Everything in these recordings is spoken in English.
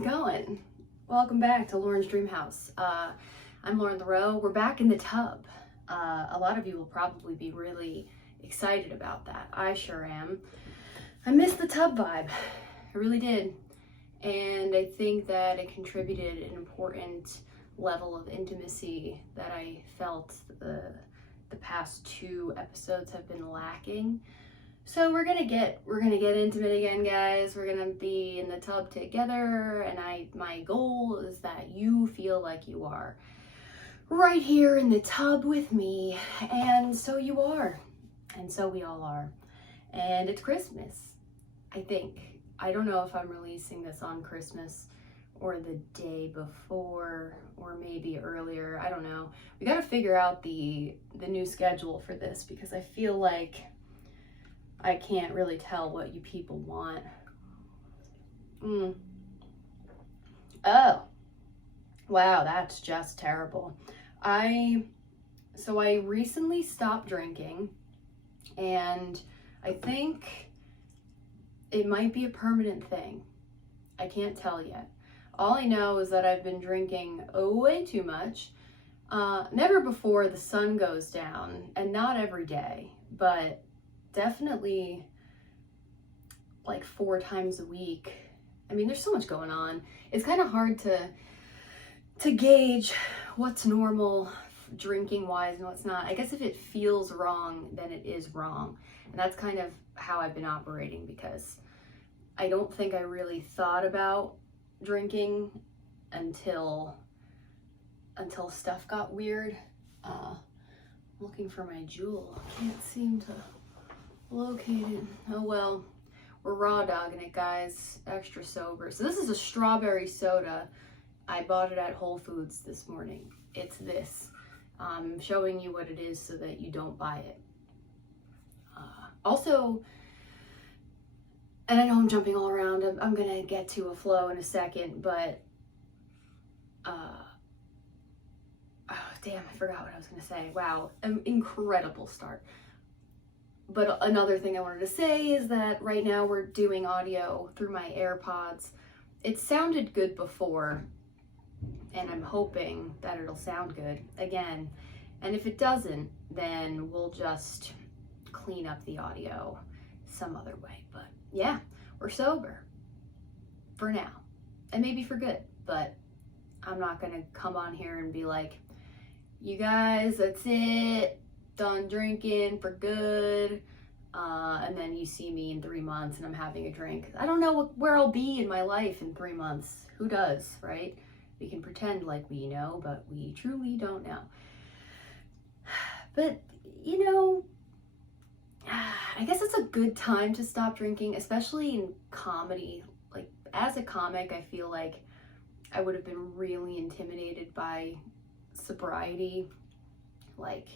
it going? Welcome back to Lauren's Dreamhouse. I'm Lauren Thoreau. We're back in the tub. A lot of you will probably be really excited about that. I sure am. I missed the tub vibe. I really did. And I think that it contributed an important level of intimacy that I felt the past 2 episodes have been lacking. So we're gonna get intimate again, guys. We're gonna be in the tub together, and my goal is that you feel like you are right here in the tub with me, and so you are, and so we all are. And it's Christmas, I think. I don't know if I'm releasing this on Christmas or the day before, or maybe earlier. I don't know. We gotta figure out the new schedule for this, because I feel like I can't really tell what you people want. Oh, wow, that's just terrible. So I recently stopped drinking, and I think it might be a permanent thing. I can't tell yet. All I know is that I've been drinking way too much. Never before the sun goes down, and not every day, but definitely like 4 times a week. I mean, there's so much going on. It's kind of hard to gauge what's normal drinking wise and what's not. I guess if it feels wrong, then it is wrong. And that's kind of how I've been operating, because I don't think I really thought about drinking until stuff got weird. Looking for my Yule. Can't seem to locate it. Oh well, we're raw dogging it, guys. Extra sober. So this is a strawberry soda. I bought it at Whole Foods this morning. It's this. I'm showing you what it is so that you don't buy it. Also, and I know I'm jumping all around. I'm gonna get to a flow in a second, but oh damn, I forgot what I was gonna say. Wow, an incredible start. But another thing I wanted to say is that right now we're doing audio through my AirPods. It sounded good before, and I'm hoping that it'll sound good again. And if it doesn't, then we'll just clean up the audio some other way. But yeah, we're sober for now, and maybe for good. But I'm not gonna come on here and be like, you guys, that's it. Done drinking for good, and then you see me in 3 months and I'm having a drink. I don't know where I'll be in my life in 3 months. Who does, right? We can pretend like we know, but we truly don't know. But, you know, I guess it's a good time to stop drinking, especially in comedy. Like, as a comic, I feel like I would have been really intimidated by sobriety, like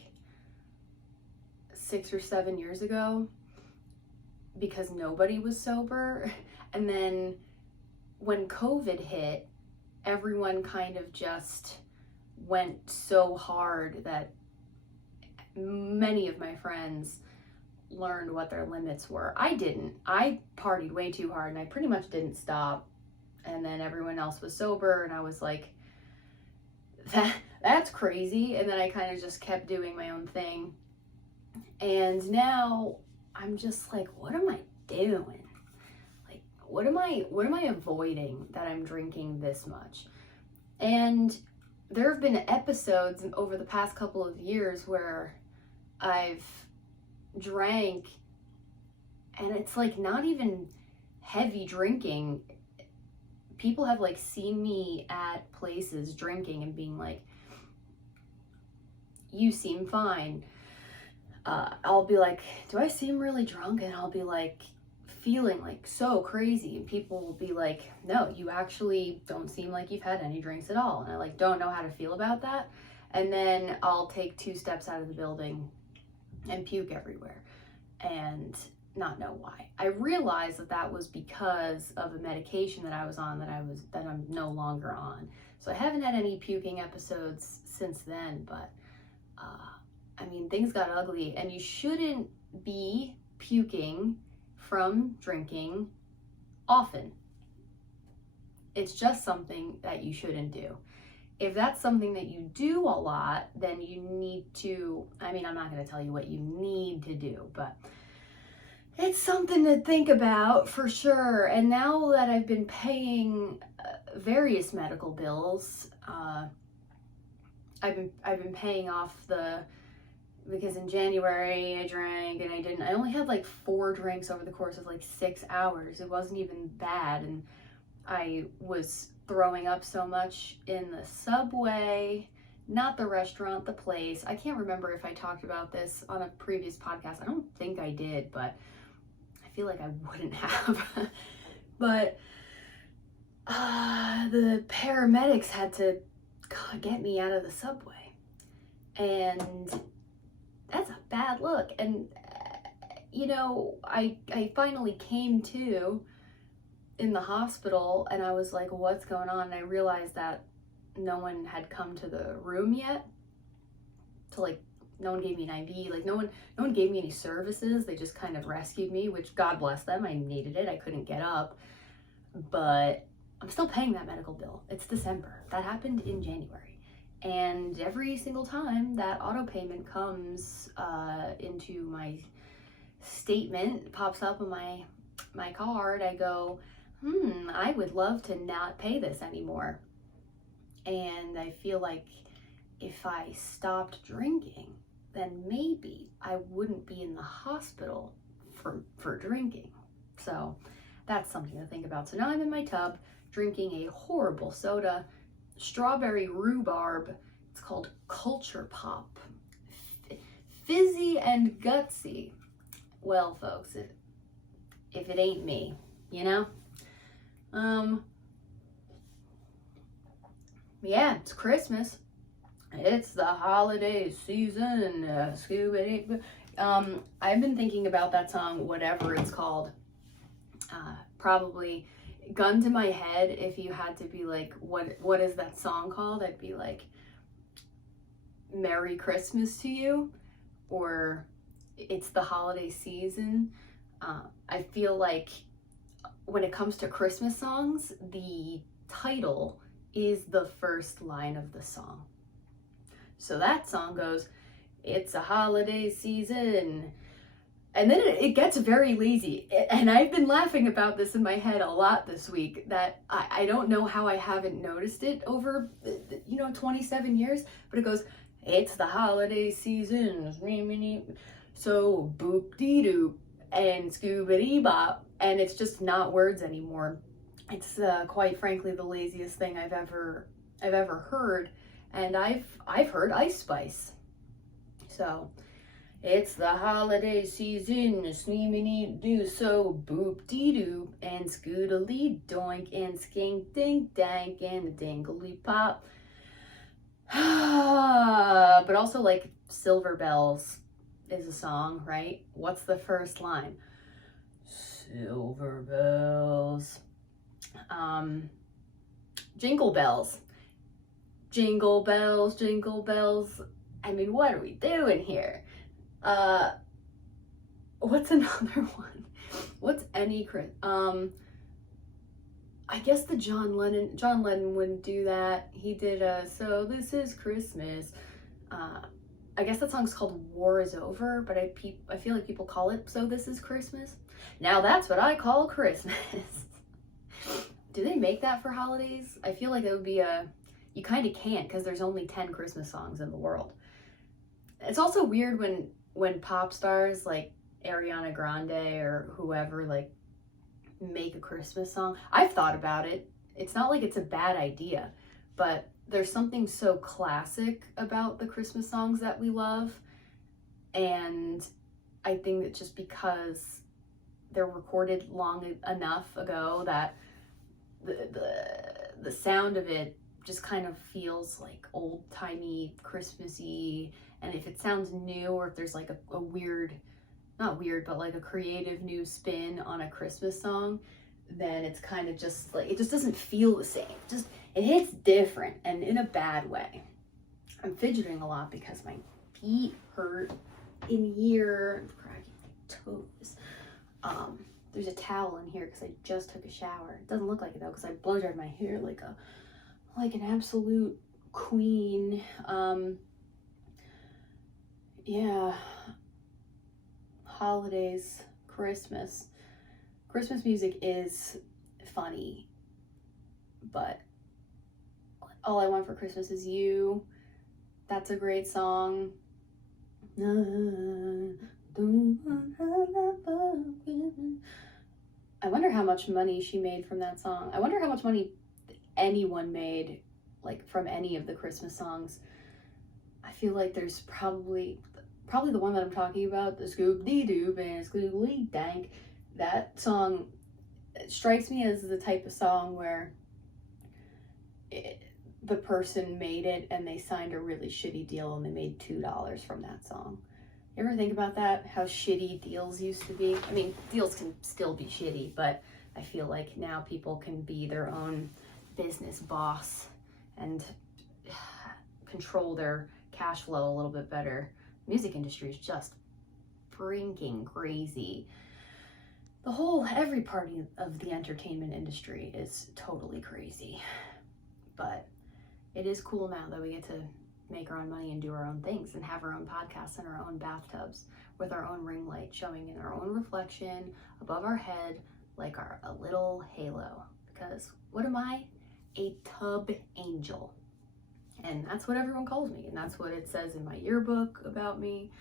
6 or 7 years ago, because nobody was sober. And then when COVID hit, everyone kind of just went so hard that many of my friends learned what their limits were. I didn't. I partied way too hard, and I pretty much didn't stop. And then everyone else was sober, and I was like, that's crazy. And then I kind of just kept doing my own thing. And now I'm just like, what am I doing? Like, what am I avoiding that I'm drinking this much? And there have been episodes over the past couple of years where I've drank, and it's like not even heavy drinking. People have like seen me at places drinking and being like, you seem fine. I'll be like, do I seem really drunk? And I'll be like feeling like so crazy, and people will be like, no, you actually don't seem like you've had any drinks at all. And I like don't know how to feel about that. And then I'll take 2 steps out of the building and puke everywhere and not know why. I realized that that was because of a medication that I was on that I'm no longer on. So I haven't had any puking episodes since then, but I mean, things got ugly, and you shouldn't be puking from drinking often. It's just something that you shouldn't do. If that's something that you do a lot, then you need to, I mean, I'm not going to tell you what you need to do, but it's something to think about for sure. And now that I've been paying various medical bills, I've been paying off because in January I drank and I only had like 4 drinks over the course of like 6 hours. It wasn't even bad. And I was throwing up so much in the subway, not the restaurant, the place. I can't remember if I talked about this on a previous podcast. I don't think I did, but I feel like I wouldn't have. But the paramedics had to get me out of the subway. And that's a bad look. And, you know, I finally came to in the hospital and I was like, what's going on? And I realized that no one had come to the room yet. So like, no one gave me an IV. Like no one gave me any services. They just kind of rescued me, which God bless them. I needed it. I couldn't get up, but I'm still paying that medical bill. It's December. That happened in January. And every single time that auto payment comes into my statement, pops up on my card, I go, I would love to not pay this anymore. And I feel like if I stopped drinking, then maybe I wouldn't be in the hospital for drinking. So that's something to think about. So now I'm in my tub drinking a horrible soda, strawberry rhubarb. It's called Culture Pop. Fizzy and gutsy. Well, folks, if it ain't me, you know? Yeah, it's Christmas. It's the holiday season. I've been thinking about that song, whatever it's called. Probably gun to my head, if you had to be like, what is that song called? I'd be like, Merry Christmas to You, or It's the Holiday Season. I feel like when it comes to Christmas songs, the title is the first line of the song. So that song goes, it's a holiday season. And then it gets very lazy. And I've been laughing about this in my head a lot this week, that I don't know how I haven't noticed it over, 27 years, but it goes, it's the holiday season. So boop-dee-doo and scoobity-bop. And it's just not words anymore. It's quite frankly the laziest thing I've ever heard. And I've heard Ice Spice. So it's the holiday season, sneeminy do, so boop dee doo and scoodily doink and skink dink dank and a dingly pop. But also like Silver Bells is a song, right? What's the first line? Silver bells. Jingle bells. Jingle bells, jingle bells. I mean, what are we doing here? What's another one? What's any I guess the John Lennon wouldn't do that. He did So This Is Christmas. I guess that song's called War Is Over, but I feel like people call it So This Is Christmas. Now that's what I call Christmas. Do they make that for holidays? I feel like it would be you kind of can't, because there's only 10 Christmas songs in the world. It's also weird when pop stars like Ariana Grande or whoever like make a Christmas song. I've thought about it. It's not like it's a bad idea, but there's something so classic about the Christmas songs that we love. And I think that just because they're recorded long enough ago that the sound of it just kind of feels like old-timey, Christmassy. And if it sounds new, or if there's like a weird, not weird, but like a creative new spin on a Christmas song, then it's kind of just like, it just doesn't feel the same. It hits different, and in a bad way. I'm fidgeting a lot because my feet hurt in here. I'm cracking my toes. There's a towel in here because I just took a shower. It doesn't look like it though because I blow dried my hair like an absolute queen. Yeah. Holidays, Christmas. Christmas music is funny, but All I Want for Christmas Is You. That's a great song. I wonder how much money she made from that song. I wonder how much money anyone made, like, from any of the Christmas songs. I feel like there's probably the one that I'm talking about, the Scoob-Dee-Doo and Scooby-Dank. That song strikes me as the type of song where the person made it and they signed a really shitty deal and they made $2 from that song. You ever think about that? How shitty deals used to be? I mean, deals can still be shitty, but I feel like now people can be their own business boss and control their cash flow a little bit better. The music industry is just freaking crazy. Every part of the entertainment industry is totally crazy. But it is cool now that we get to make our own money and do our own things and have our own podcasts in our own bathtubs with our own ring light showing in our own reflection above our head like a little halo. Because what am I? A tub angel. And that's what everyone calls me, and that's what it says in my yearbook about me.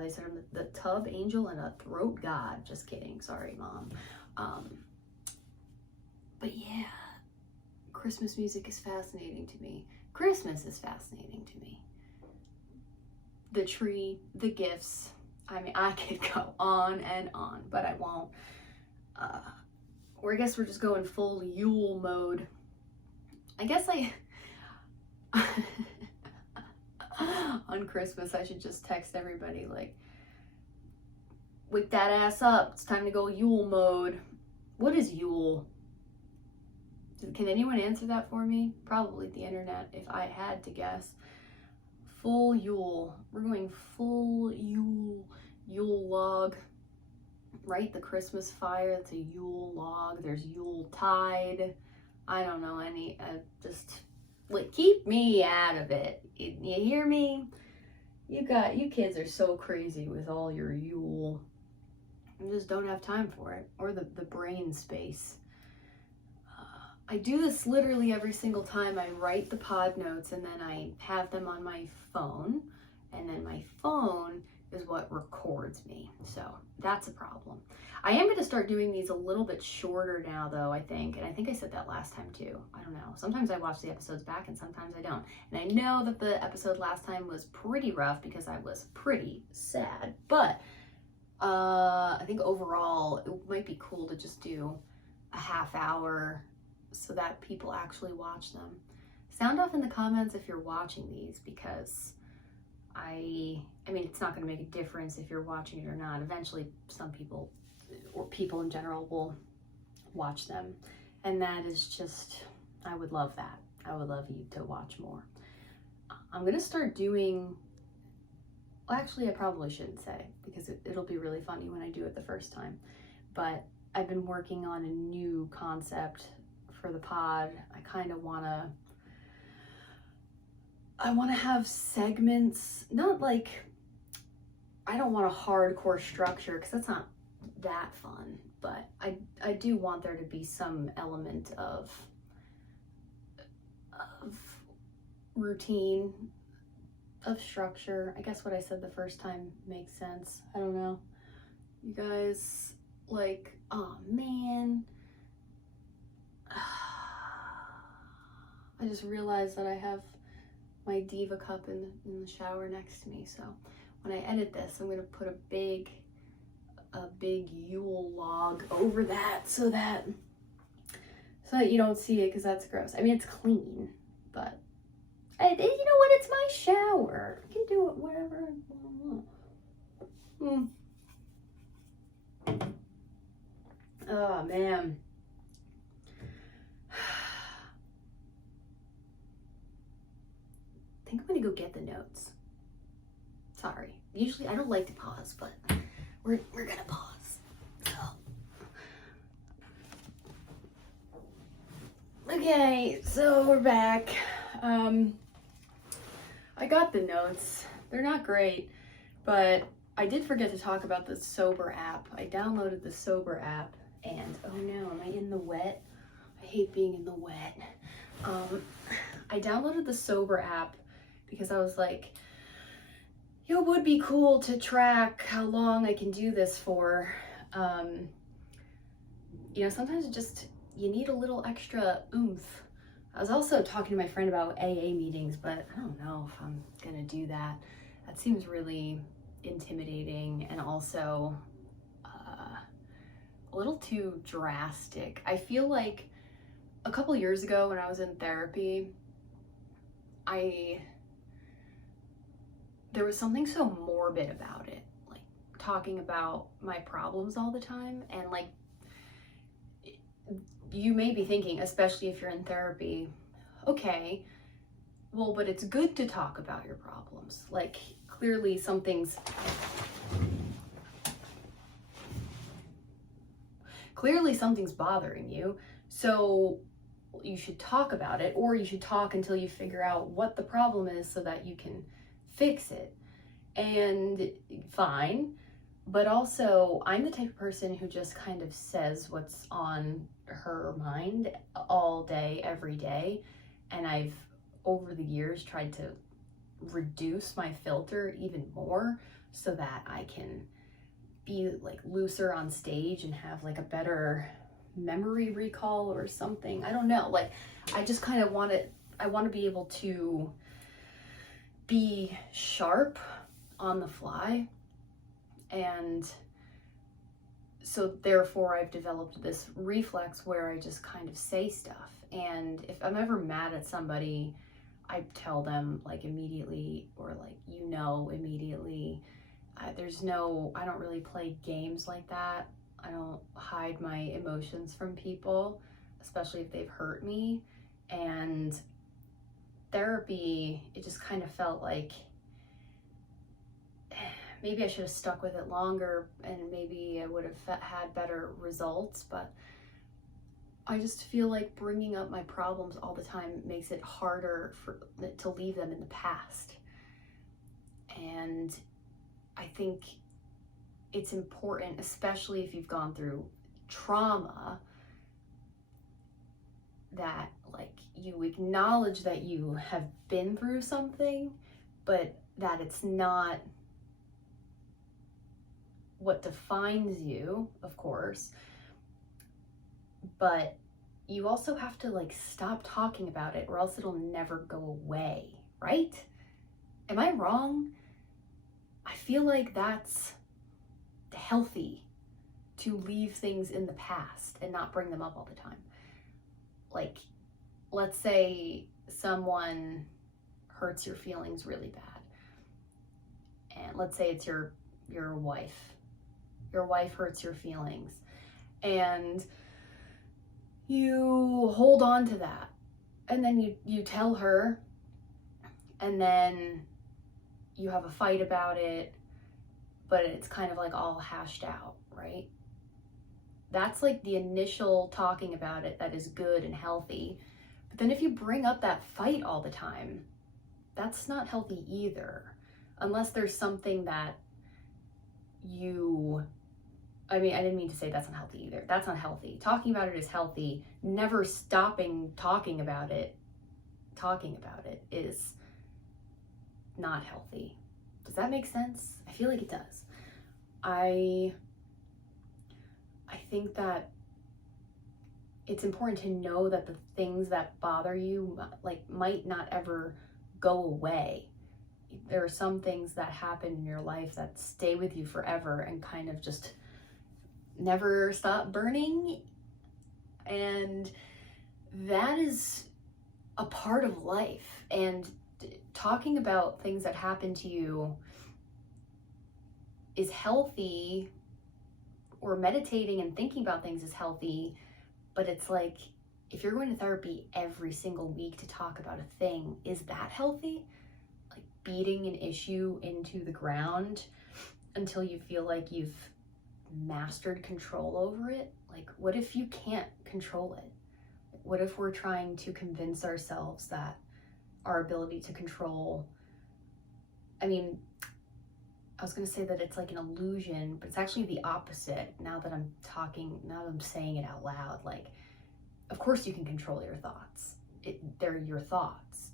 They said I'm the tub angel and a throat god. Just kidding. Sorry, Mom. But yeah, Christmas music is fascinating to me. Christmas is fascinating to me. The tree, the gifts. I mean, I could go on and on, but I won't. Or I guess we're just going full Yule mode. I guess on Christmas, I should just text everybody like, wake that ass up. It's time to go Yule mode. What is Yule? Can anyone answer that for me? Probably the internet, if I had to guess. Full Yule. We're going full Yule. Yule log. Right? The Christmas fire. It's a Yule log. There's Yule tide. I don't know any. Just like, keep me out of it. You hear me? You kids are so crazy with all your Yule. I just don't have time for it, or the brain space. I do this literally every single time. I write the pod notes and then I have them on my phone, and then my phone is what records me. So that's a problem. I am going to start doing these a little bit shorter now though, I think. And I think I said that last time too. I don't know. Sometimes I watch the episodes back and sometimes I don't. And I know that the episode last time was pretty rough because I was pretty sad. But I think overall it might be cool to just do a half hour so that people actually watch them. Sound off in the comments if you're watching these, because I mean, it's not going to make a difference if you're watching it or not. Eventually, some people, or people in general, will watch them. And that is just, I would love that. I would love you to watch more. I'm going to start doing, well, actually, I probably shouldn't say, because it'll be really funny when I do it the first time. But I've been working on a new concept for the pod. I kind of want to have segments, not like, I don't want a hardcore structure because that's not that fun, but I do want there to be some element of routine, of structure. I guess what I said the first time makes sense. I don't know. You guys, like, oh man. I just realized that I have my Diva cup in the shower next to me, so when I edit this, I'm gonna put a big Yule log over that so that you don't see it, because that's gross. I mean, it's clean, but you know what? It's my shower. I can do it whatever I want. Oh man. I think I'm gonna go get the notes. Sorry. Usually I don't like to pause, but we're gonna pause. So Okay, so we're back. I got the notes. They're not great, but I did forget to talk about the Sober app. I downloaded the Sober app, and oh no, am I in the wet? I hate being in the wet. I downloaded the Sober app because I was like, it would be cool to track how long I can do this for. You know, sometimes you need a little extra oomph. I was also talking to my friend about AA meetings, but I don't know if I'm gonna do that. That seems really intimidating and also a little too drastic. I feel like a couple years ago when I was in therapy, there was something so morbid about it, like talking about my problems all the time. And like, you may be thinking, especially if you're in therapy, okay, well, but it's good to talk about your problems. Like, clearly something's bothering you, so you should talk about it, or you should talk until you figure out what the problem is so that you can fix it. And fine, but also I'm the type of person who just kind of says what's on her mind all day, every day. And I've, over the years, tried to reduce my filter even more so that I can be like looser on stage and have like a better memory recall or something. I don't know. Like, I just kind of want to be able to be sharp on the fly. And so therefore I've developed this reflex where I just kind of say stuff. And if I'm ever mad at somebody, I tell them like immediately, or like, you know, immediately. I don't really play games like that. I don't hide my emotions from people, especially if they've hurt me. And therapy, it just kind of felt like maybe I should have stuck with it longer and maybe I would have had better results, but I just feel like bringing up my problems all the time makes it harder to leave them in the past. And I think it's important, especially if you've gone through trauma, that like you acknowledge that you have been through something, but that it's not what defines you, of course, but you also have to like stop talking about it or else it'll never go away, right? Am I wrong? I feel like that's healthy, to leave things in the past and not bring them up all the time. Like, let's say someone hurts your feelings really bad, and let's say it's your wife. Your wife hurts your feelings, and you hold on to that, and then you tell her, and then you have a fight about it, but it's kind of like all hashed out, right? That's like the initial talking about it that is good and healthy. But then if you bring up that fight all the time, that's not healthy either. Unless there's something that I didn't mean to say that's not healthy either. That's not healthy. Talking about it is healthy. Never stopping talking about it is not healthy. Does that make sense? I feel like it does. I think that it's important to know that the things that bother you like might not ever go away. There are some things that happen in your life that stay with you forever and kind of just never stop burning. And that is a part of life. And talking about things that happen to you is healthy, or meditating and thinking about things is healthy, but it's like, if you're going to therapy every single week to talk about a thing, is that healthy? Like beating an issue into the ground until you feel like you've mastered control over it? Like, what if you can't control it? What if we're trying to convince ourselves that our ability to control, I mean, I was going to say that it's like an illusion, but it's actually the opposite now that I'm saying it out loud. Like, of course you can control your thoughts. They're your thoughts.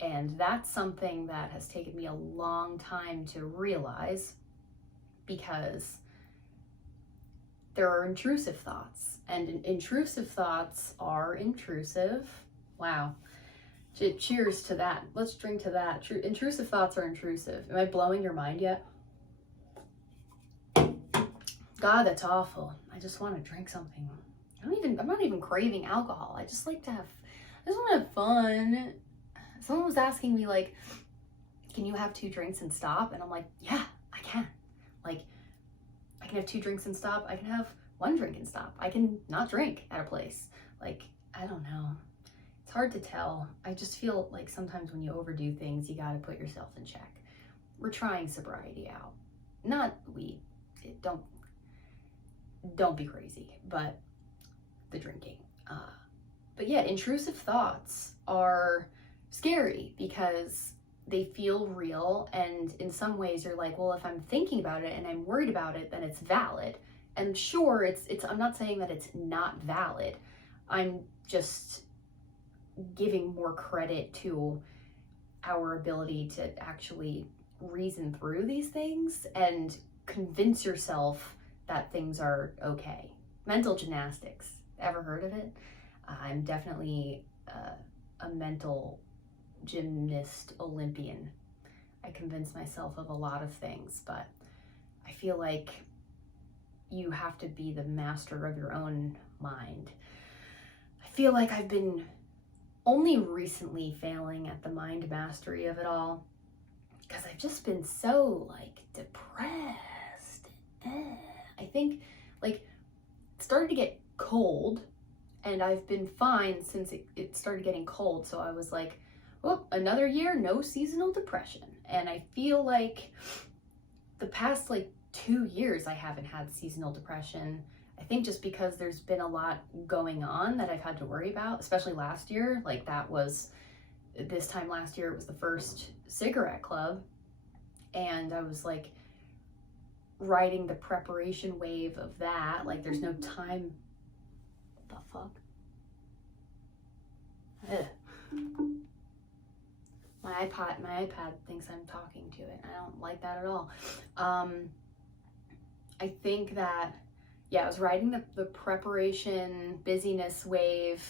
And that's something that has taken me a long time to realize, because there are intrusive thoughts, and intrusive thoughts are intrusive. Wow. Cheers to that. Let's drink to that. Intrusive thoughts are intrusive. Am I blowing your mind yet? God, that's awful. I just want to drink something. I'm not even craving alcohol. I just want to have fun. Someone was asking me, like, can you have 2 drinks and stop? And I'm like, yeah, I can. Like, I can have 2 drinks and stop. I can have 1 drink and stop. I can not drink at a place. Like, I don't know. It's hard to tell. I just feel like sometimes when you overdo things, you got to put yourself in check. We're trying sobriety out. Not weed. Don't be crazy, but the drinking. But yeah, intrusive thoughts are scary because they feel real, and in some ways you're like, well, if I'm thinking about it and I'm worried about it, then it's valid. And sure, I'm not saying that it's not valid. I'm just giving more credit to our ability to actually reason through these things and convince yourself that things are okay. Mental gymnastics. Ever heard of it? I'm definitely a mental gymnast Olympian. I convince myself of a lot of things, but I feel like you have to be the master of your own mind. I feel like I've been only recently failing at the mind mastery of it all, because I've just been so like depressed. I think like it started to get cold, and I've been fine since it started getting cold. So I was like, oh, another year, no seasonal depression. And I feel like the past like 2 years, I haven't had seasonal depression. I think just because there's been a lot going on that I've had to worry about, especially last year. Like this time last year, it was the first cigarette club. And I was like riding the preparation wave of that. Like there's no time. What the fuck? Ugh. My iPad thinks I'm talking to it. I don't like that at all. I think that, yeah, I was riding the preparation busyness wave.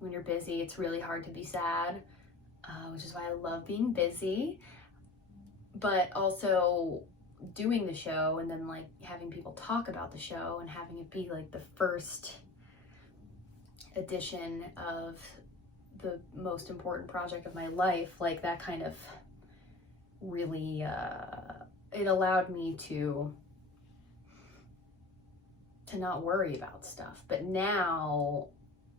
When you're busy, it's really hard to be sad, which is why I love being busy. But also doing the show, and then like having people talk about the show and having it be like the first edition of the most important project of my life, like that kind of really, it allowed me to not worry about stuff. But now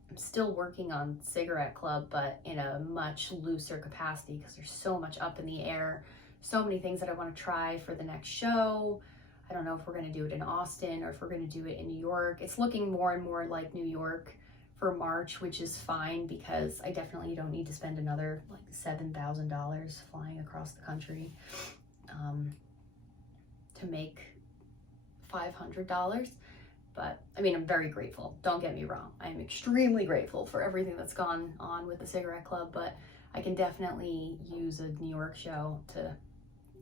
I'm still working on Cigarette Club, but in a much looser capacity, because there's so much up in the air, so many things that I want to try for the next show. I don't know if we're going to do it in Austin or if we're going to do it in New York. It's looking more and more like New York for March, which is fine, because I definitely don't need to spend another like $7,000 flying across the country to make $500. But I mean, I'm very grateful. Don't get me wrong. I'm extremely grateful for everything that's gone on with the Cigarette Club, but I can definitely use a New York show to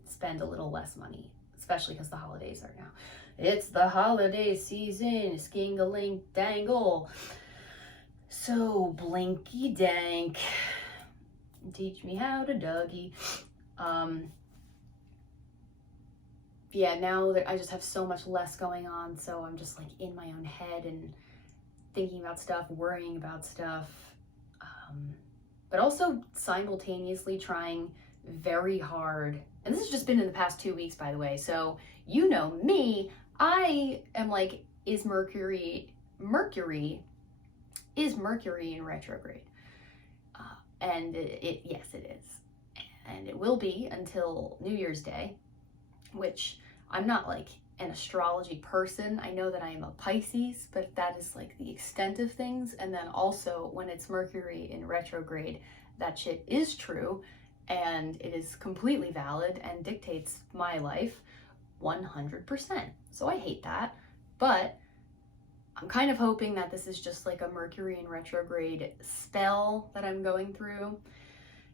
spend a little less money, especially because the holidays are now. It's the holiday season, skingaling dangle. So blinky dank. Teach me how to Dougie. Yeah, now that I just have so much less going on, so I'm just like in my own head and thinking about stuff, worrying about stuff, but also simultaneously trying very hard. And this has just been in the past 2 weeks, by the way. So you know me, I am like, is Mercury in retrograde? And yes, it is. And it will be until New Year's Day, which I'm not like an astrology person. I know that I am a Pisces, but that is like the extent of things. And then also when it's Mercury in retrograde, that shit is true and it is completely valid and dictates my life 100%. So I hate that, but I'm kind of hoping that this is just like a Mercury in retrograde spell that I'm going through,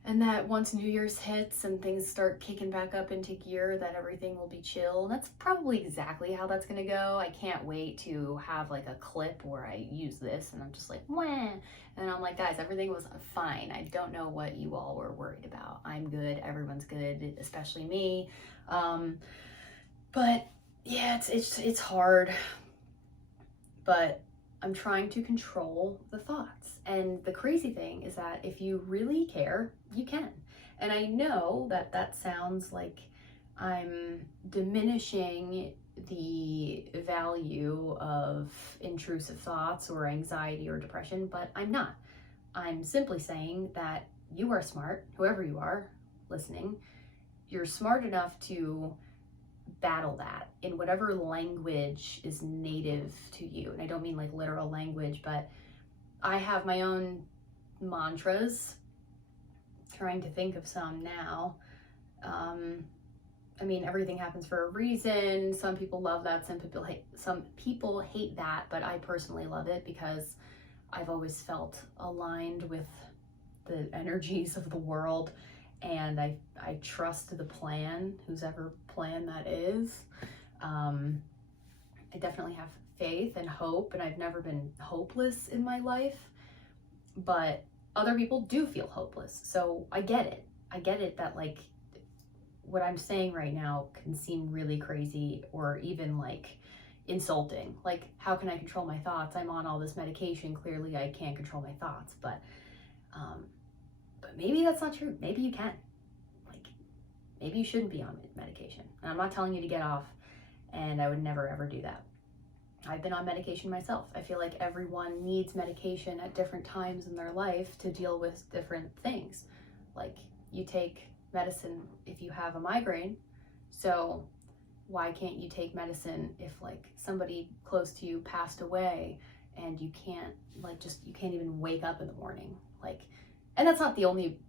and that once New Year's hits and things start kicking back up into gear, that everything will be chill. And that's probably exactly how that's gonna go. I can't wait to have like a clip where I use this and I'm just like, wah. And I'm like, guys, everything was fine. I don't know what you all were worried about. I'm good, everyone's good, especially me. But yeah, it's hard. But I'm trying to control the thoughts. And the crazy thing is that if you really care, you can. And I know that that sounds like I'm diminishing the value of intrusive thoughts or anxiety or depression, but I'm not. I'm simply saying that you are smart, whoever you are listening, you're smart enough to battle that in whatever language is native to you. And I don't mean like literal language, but I have my own mantras, trying to think of some now. I mean, everything happens for a reason. Some people love that, some people hate that, but I personally love it because I've always felt aligned with the energies of the world, and I trust the plan, whosever plan that is. I definitely have faith and hope, and I've never been hopeless in my life, but other people do feel hopeless. So I get it. I get it that like what I'm saying right now can seem really crazy or even like insulting. Like, how can I control my thoughts? I'm on all this medication. Clearly I can't control my thoughts, but maybe that's not true. Maybe you can. Like, maybe you shouldn't be on medication. And I'm not telling you to get off, and I would never ever do that. I've been on medication myself. I feel like everyone needs medication at different times in their life to deal with different things. Like, you take medicine if you have a migraine, so why can't you take medicine if like somebody close to you passed away and you can't you can't even wake up in the morning? Like, and that's not the only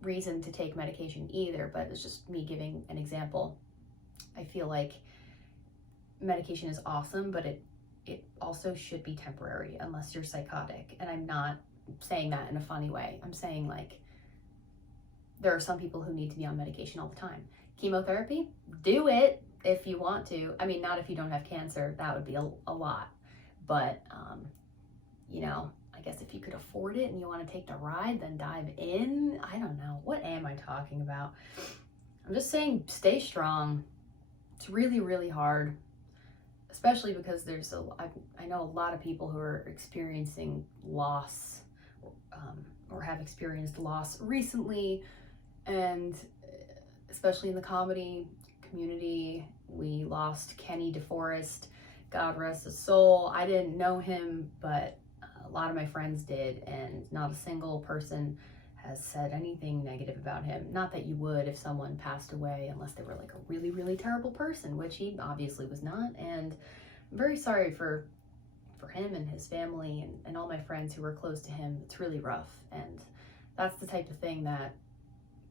reason to take medication either, but it's just me giving an example. I feel like medication is awesome, but it also should be temporary unless you're psychotic. And I'm not saying that in a funny way. I'm saying like there are some people who need to be on medication all the time. Chemotherapy, do it if you want to. I mean, not if you don't have cancer, that would be a lot. But, you know, I guess if you could afford it and you want to take the ride, then dive in. I don't know. What am I talking about? I'm just saying, stay strong. It's really, really hard, especially because I know a lot of people who are experiencing loss or have experienced loss recently, and especially in the comedy community. We lost Kenny DeForest, God rest his soul. I didn't know him, but a lot of my friends did, and not a single person has said anything negative about him. Not that you would if someone passed away, unless they were like a really, really terrible person, which he obviously was not. And I'm very sorry for him and his family and all my friends who were close to him. It's really rough, and that's the type of thing that,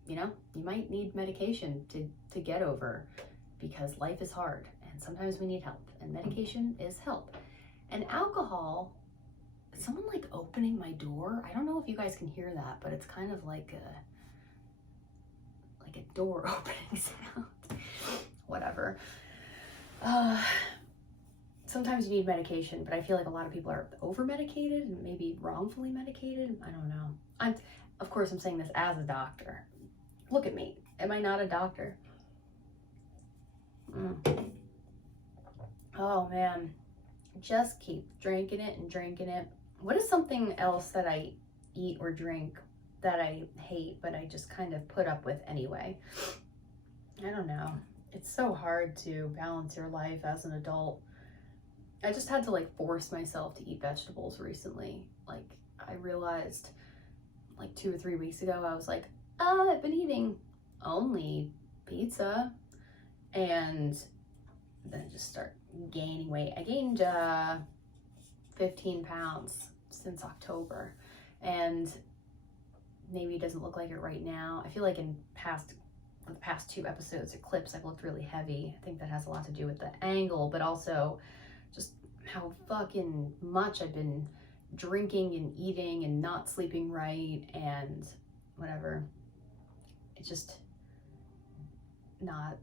you know, you might need medication to get over, because life is hard and sometimes we need help, and medication is help. And alcohol, someone like opening my door, I don't know if you guys can hear that, but it's kind of like a door opening sound. Whatever. Sometimes you need medication, but I feel like a lot of people are over-medicated and maybe wrongfully medicated. I don't know. Of course, I'm saying this as a doctor. Look at me. Am I not a doctor? Oh man. Just keep drinking it and drinking it. What is something else that I eat or drink that I hate, but I just kind of put up with anyway? I don't know. It's so hard to balance your life as an adult. I just had to like force myself to eat vegetables recently. Like, I realized like 2 or 3 weeks ago, I was like, oh, I've been eating only pizza. And then just start gaining weight. I gained 15 pounds since October, and maybe it doesn't look like it right now. I feel like in the past 2 episodes, clips, I've looked really heavy. I think that has a lot to do with the angle, but also just how fucking much I've been drinking and eating and not sleeping right and whatever. It's just not,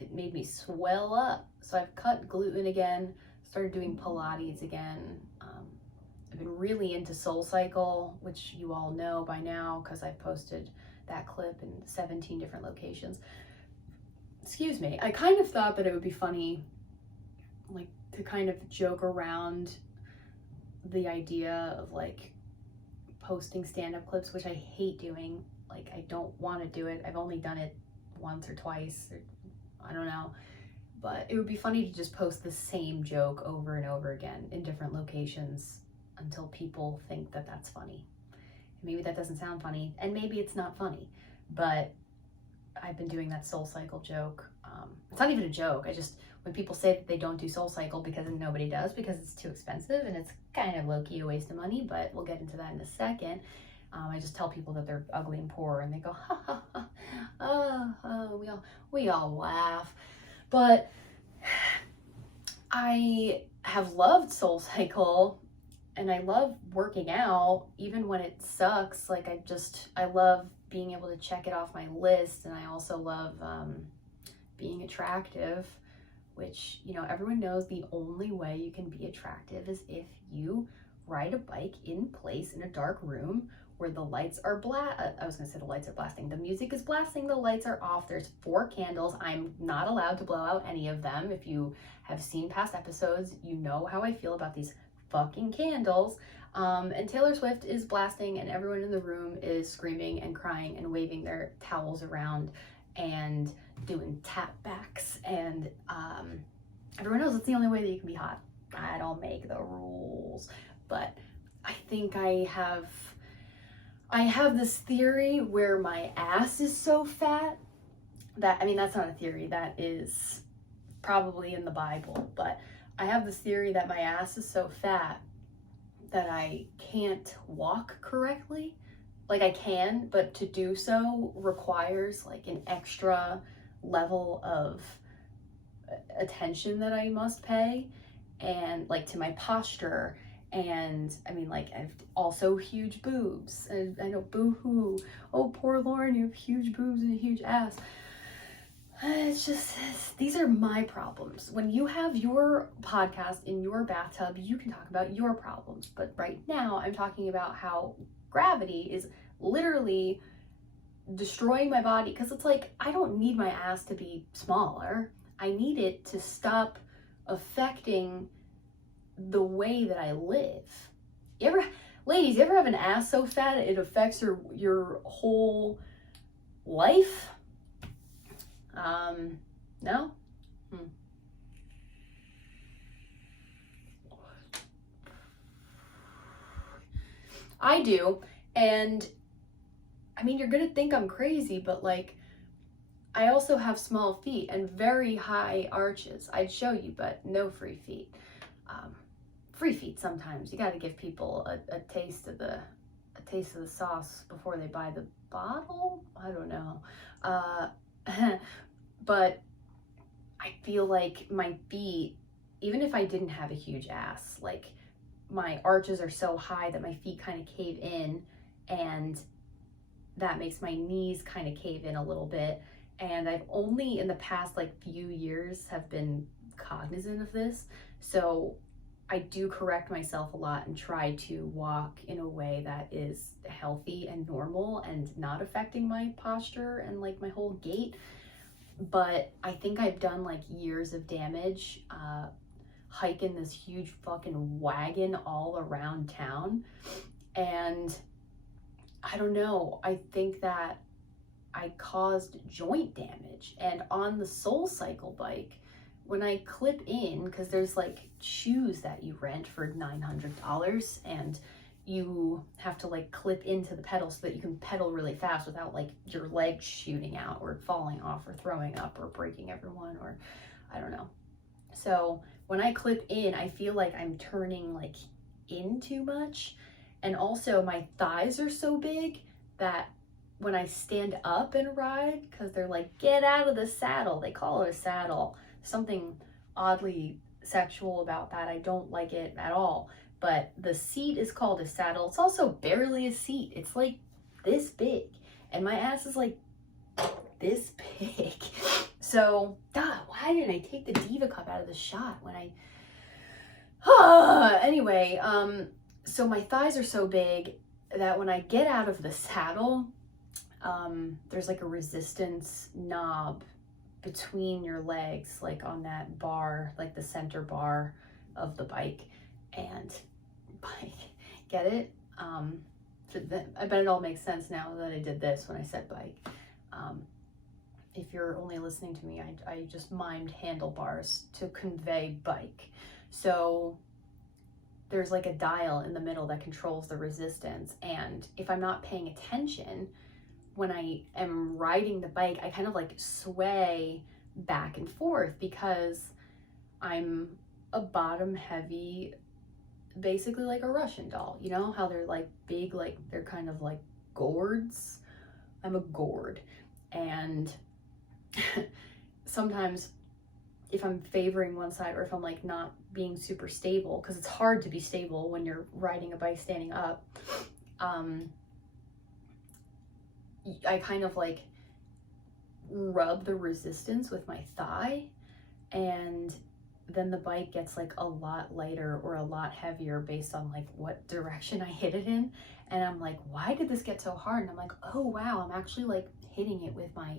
it made me swell up. So I've cut gluten again, started doing Pilates again. I've been really into SoulCycle, which you all know by now because I've posted that clip in 17 different locations. Excuse me. I kind of thought that it would be funny, like, to kind of joke around the idea of like posting stand-up clips, which I hate doing. Like, I don't want to do it. I've only done it once or twice, or I don't know. But it would be funny to just post the same joke over and over again in different locations until people think that that's funny. Maybe that doesn't sound funny, and maybe it's not funny, but I've been doing that SoulCycle joke. It's not even a joke. When people say that they don't do SoulCycle because nobody does, because it's too expensive and it's kind of low-key a waste of money, but we'll get into that in a second. I just tell people that they're ugly and poor, and they go, ha ha ha, oh, we all laugh. But I have loved SoulCycle, and I love working out, even when it sucks. Like, I love being able to check it off my list, and I also love being attractive, which, you know, everyone knows the only way you can be attractive is if you ride a bike in place in a dark room where the lights are I was gonna say the lights are blasting. The music is blasting, the lights are off. There's 4 candles. I'm not allowed to blow out any of them. If you have seen past episodes, you know how I feel about these fucking candles. And Taylor Swift is blasting, and everyone in the room is screaming and crying and waving their towels around and doing tap backs, and everyone knows it's the only way that you can be hot. I don't make the rules, but I think I have this theory where my ass is so fat that, I mean, that's not a theory, that is probably in the Bible, but I have this theory that my ass is so fat that I can't walk correctly. Like, I can, but to do so requires like an extra level of attention that I must pay, and like to my posture. And I mean, like, I've also huge boobs, and I know, boo-hoo, oh, poor Lauren, you have huge boobs and a huge ass. These are my problems. When you have your podcast in your bathtub, you can talk about your problems. But right now, I'm talking about how gravity is literally destroying my body, because it's like, I don't need my ass to be smaller. I need it to stop affecting the way that I live. Ladies, you ever have an ass so fat it affects your whole life? No? I do, and I mean, you're gonna think I'm crazy, but like, I also have small feet and very high arches. I'd show you, but no free feet. Free feet sometimes. You gotta give people a taste of the sauce before they buy the bottle. I don't know. But I feel like my feet, even if I didn't have a huge ass, like, my arches are so high that my feet kind of cave in, and that makes my knees kind of cave in a little bit. And I've only in the past like few years have been cognizant of this. So I do correct myself a lot and try to walk in a way that is healthy and normal and not affecting my posture and like my whole gait. But I think I've done like years of damage hiking this huge fucking wagon all around town. And I don't know, I think that I caused joint damage. And on the SoulCycle bike, when I clip in, because there's like shoes that you rent for $900, and you have to like clip into the pedal so that you can pedal really fast without like your legs shooting out or falling off or throwing up or breaking everyone or I don't know. So when I clip in, I feel like I'm turning like in too much. And also my thighs are so big that when I stand up and ride, because they're like, get out of the saddle. They call it a saddle. Something oddly sexual about that. I don't like it at all. But the seat is called a saddle. It's also barely a seat. It's like this big. And my ass is like this big. So, God, why didn't I take the Diva Cup out of the shot when I... Anyway, so my thighs are so big that when I get out of the saddle, there's like a resistance knob between your legs, like on that bar, like the center bar of the bike. And bike, get it? I bet it all makes sense now that I did this when I said bike. If you're only listening to me, I just mimed handlebars to convey bike. So there's like a dial in the middle that controls the resistance. And if I'm not paying attention, when I am riding the bike, I kind of like sway back and forth because I'm a bottom heavy, basically like a Russian doll. You know how they're like big, like they're kind of like gourds? I'm a gourd. And sometimes if I'm favoring one side or if I'm like not being super stable, because it's hard to be stable when you're riding a bike standing up, I kind of like rub the resistance with my thigh, and then the bike gets like a lot lighter or a lot heavier based on like what direction I hit it in. And I'm like, why did this get so hard? And I'm like, oh wow, I'm actually like hitting it with my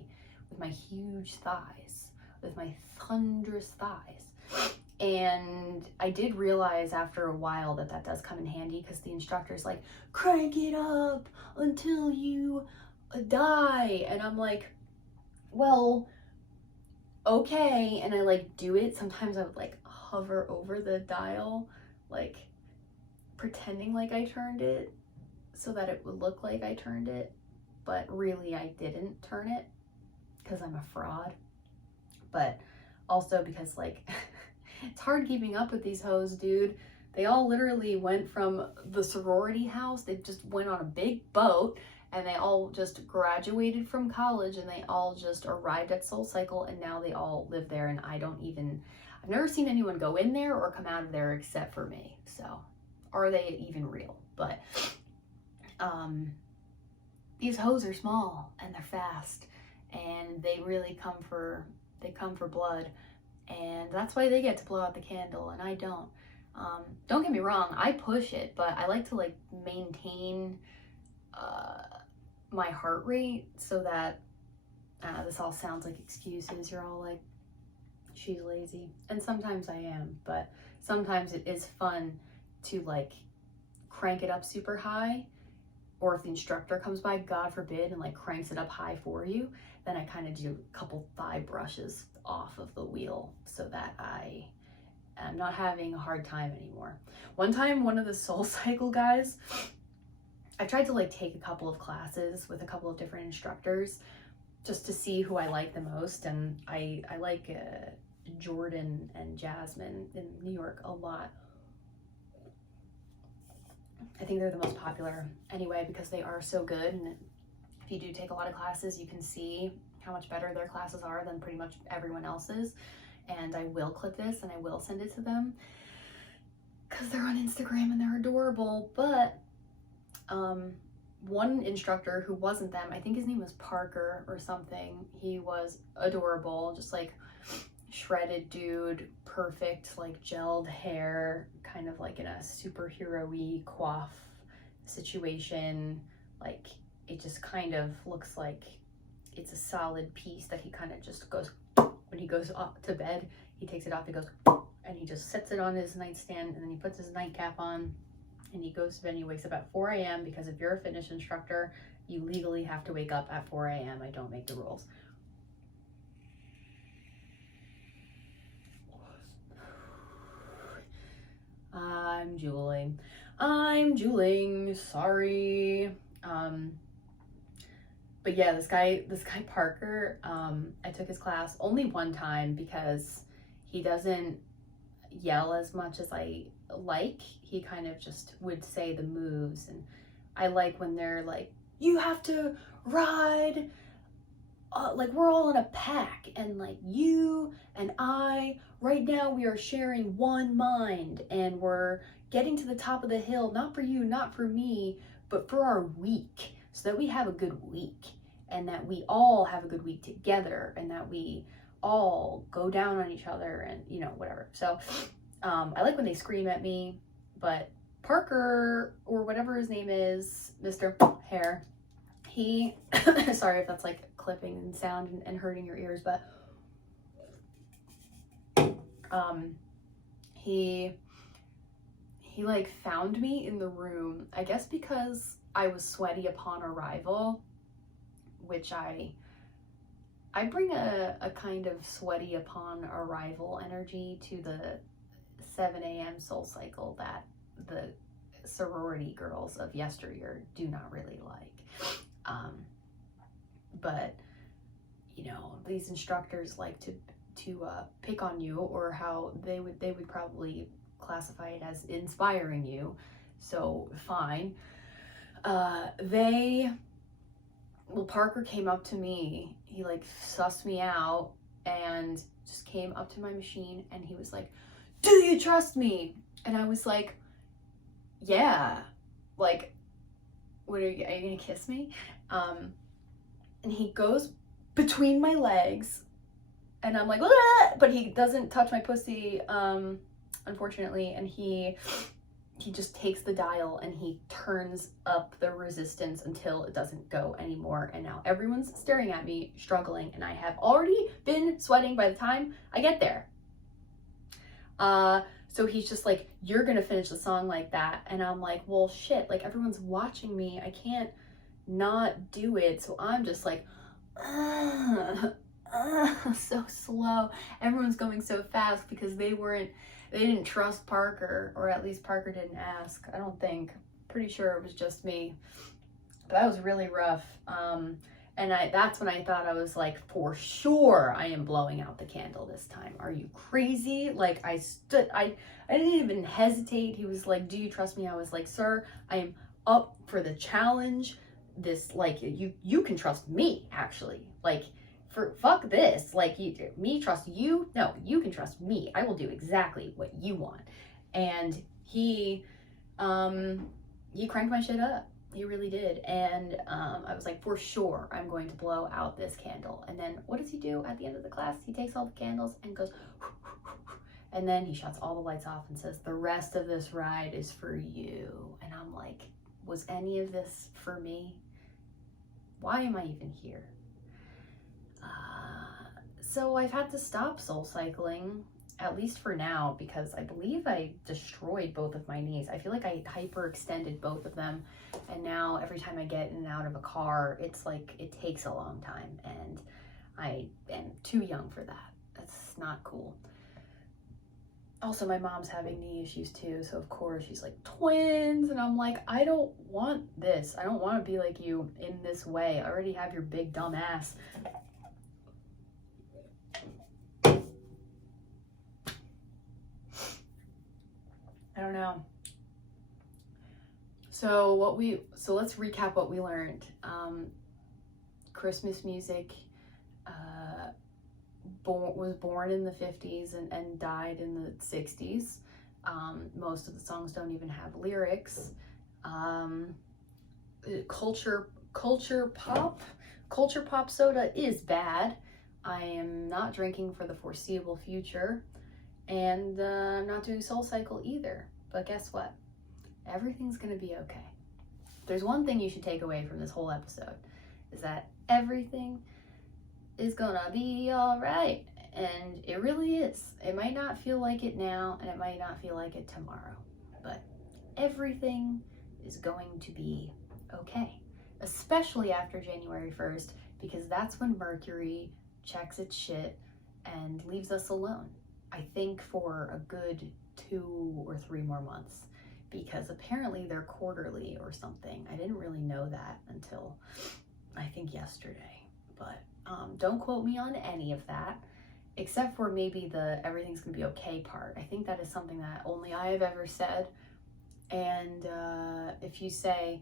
huge thighs, with my thunderous thighs. And I did realize after a while that does come in handy, because the instructor's like, crank it up until you die. And I'm like, well, okay. And I like do it. Sometimes I would like hover over the dial, like pretending like I turned it so that it would look like I turned it, but really I didn't turn it because I'm a fraud. But also because like it's hard keeping up with these hoes, dude. They all literally went from the sorority house. They just went on a big boat, and they all just graduated from college, and they all just arrived at SoulCycle, and now they all live there. And I've never seen anyone go in there or come out of there except for me. So are they even real? But these hoes are small and they're fast, and they really come for blood, and that's why they get to blow out the candle and I don't. Don't get me wrong, I push it, but I like to like maintain my heart rate so that this all sounds like excuses. You're all like, she's lazy, and sometimes I am, but sometimes it is fun to like crank it up super high. Or if the instructor comes by, God forbid, and like cranks it up high for you, then I kind of do a couple thigh brushes off of the wheel so that I am not having a hard time anymore. One time, one of the SoulCycle guys, I tried to like take a couple of classes with a couple of different instructors just to see who I like the most. And I like Jordan and Jasmine in New York a lot. I think they're the most popular anyway, because they are so good. And if you do take a lot of classes, you can see how much better their classes are than pretty much everyone else's. And I will clip this and I will send it to them because they're on Instagram and they're adorable. But one instructor who wasn't them, I think his name was Parker or something, he was adorable, just like shredded dude, perfect, like gelled hair, kind of like in a superhero-y coif situation. Like it just kind of looks like it's a solid piece that he kind of just goes, when he goes up to bed, he takes it off, he goes, and he just sets it on his nightstand, and then he puts his nightcap on, and he goes to bed, and he wakes up at 4 a.m. because if you're a fitness instructor, you legally have to wake up at 4 a.m. I don't make the rules. I'm juuling, sorry. But yeah, this guy Parker, I took his class only one time because He doesn't yell as much as I like. He kind of just would say the moves, and I like when they're like, you have to ride, like we're all in a pack, and like you and I, right now we are sharing one mind, and we're getting to the top of the hill, not for you, not for me, but for our week, so that we have a good week, and that we all have a good week together, and that we all go down on each other, and you know, whatever. So I like when they scream at me. But Parker, or whatever his name is, Mr. Hair, he sorry if that's like clipping and sound and hurting your ears, but he like found me in the room, I guess because I was sweaty upon arrival, which I bring a kind of sweaty upon arrival energy to the 7 a.m. soul cycle that the sorority girls of yesteryear do not really like. But you know, these instructors like to pick on you, or how they would probably classify it as inspiring you. So fine. Parker came up to me. He like sussed me out and just came up to my machine, and he was like, do you trust me? And I was like, yeah. Like, what are you gonna kiss me? And he goes between my legs, and I'm like, ah! But he doesn't touch my pussy, unfortunately, and he just takes the dial and he turns up the resistance until it doesn't go anymore. And now everyone's staring at me, struggling, and I have already been sweating by the time I get there. So he's just like, you're gonna finish the song like that. And I'm like, well, shit, like everyone's watching me. I can't not do it. So I'm just like, so slow. Everyone's going so fast because they didn't trust Parker, or at least Parker didn't ask. I don't think. Pretty sure it was just me. But that was really rough. And that's when I thought, I was like, for sure I am blowing out the candle this time. Are you crazy? Like I didn't even hesitate. He was like, do you trust me? I was like, sir, I am up for the challenge. This, like, you can trust me, actually. Like, fuck this. Like, me trust you? No, you can trust me. I will do exactly what you want. And he cranked my shit up. He really did. And I was like, for sure, I'm going to blow out this candle. And then what does he do at the end of the class? He takes all the candles and goes, and then he shuts all the lights off and says, the rest of this ride is for you. And I'm like, was any of this for me? Why am I even here? So I've had to stop soul cycling, at least for now, because I believe I destroyed both of my knees. I feel like I hyperextended both of them, and now every time I get in and out of a car, it's like it takes a long time, and I am too young for that. That's not cool. Also, my mom's having knee issues too, so of course she's like, twins, and I'm like, I don't want this. I don't want to be like you in this way. I already have your big dumb ass. I don't know. So let's recap what we learned. Christmas music was born in the 50s and died in the 60s. Most of the songs don't even have lyrics. Culture pop soda is bad. I am not drinking for the foreseeable future. And I'm not doing soul cycle either. But guess what? Everything's gonna be okay. There's one thing you should take away from this whole episode, is that everything is gonna be all right. And it really is. It might not feel like it now, and it might not feel like it tomorrow, but everything is going to be okay. Especially after January 1st, because that's when Mercury checks its shit and leaves us alone. I think for a good 2 or 3 more months, because apparently they're quarterly or something. I didn't really know that until I think yesterday, but don't quote me on any of that. except for maybe the everything's gonna be okay part. I think that is something that only I have ever said. And if you say,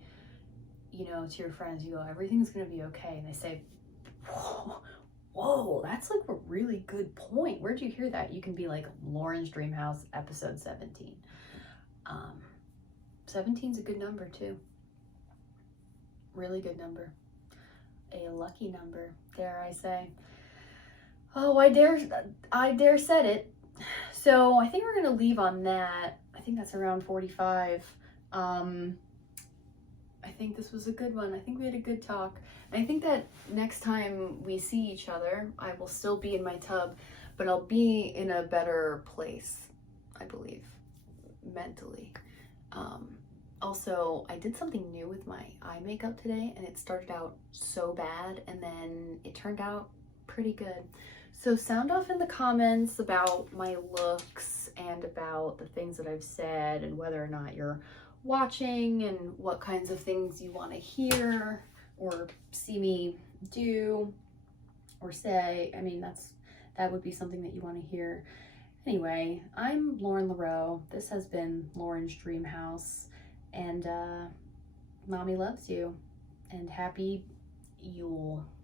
you know, to your friends, you go, everything's gonna be okay, and they say, whoa, that's like a really good point. Where'd you hear that? You can be like, Lauren's Dreamhouse, episode 17. 17's a good number too. Really good number. A lucky number, dare I say. Oh, I dare said it. So I think we're gonna leave on that. I think that's around 45. I think this was a good one. I think we had a good talk. And I think that next time we see each other, I will still be in my tub, but I'll be in a better place, I believe, mentally. Also, I did something new with my eye makeup today, and it started out so bad, and then it turned out pretty good. So sound off in the comments about my looks and about the things that I've said, and whether or not you're watching, and what kinds of things you want to hear or see me do or say. I mean, that would be something that you want to hear. Anyway, I'm Lauren LaRoe. This has been Lauren's Dreamhouse, and mommy loves you, and happy Yule.